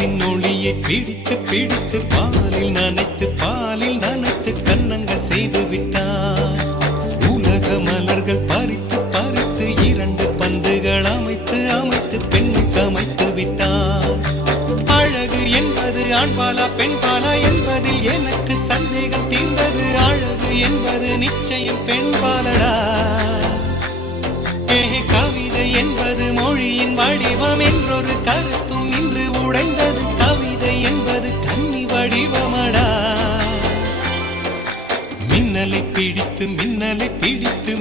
நிலவின் ஒளியை பிடித்து பிடித்து பாலில் நனைத்து கன்னங்கள் செய்து விட்டார். உலக மலர்கள் பறித்து பறித்து 2 பந்துகள் அமைத்து அமைத்து பெண்ணை சமைத்து விட்டார். அழகு என்பது ஆண்பாலா பெண்பாலா என்பதில் எனக்கு சந்தேகம் தீர்ந்தது. அழகு என்பது நிச்சயம் பெண்பாலடா. கவிதை என்பது மொழியின் வடிவம் என்றொரு கருத்தும் இன்று உடைந்தது. கவிதை என்பது கன்னி வடிவமடா. மின்னலை பிடித்து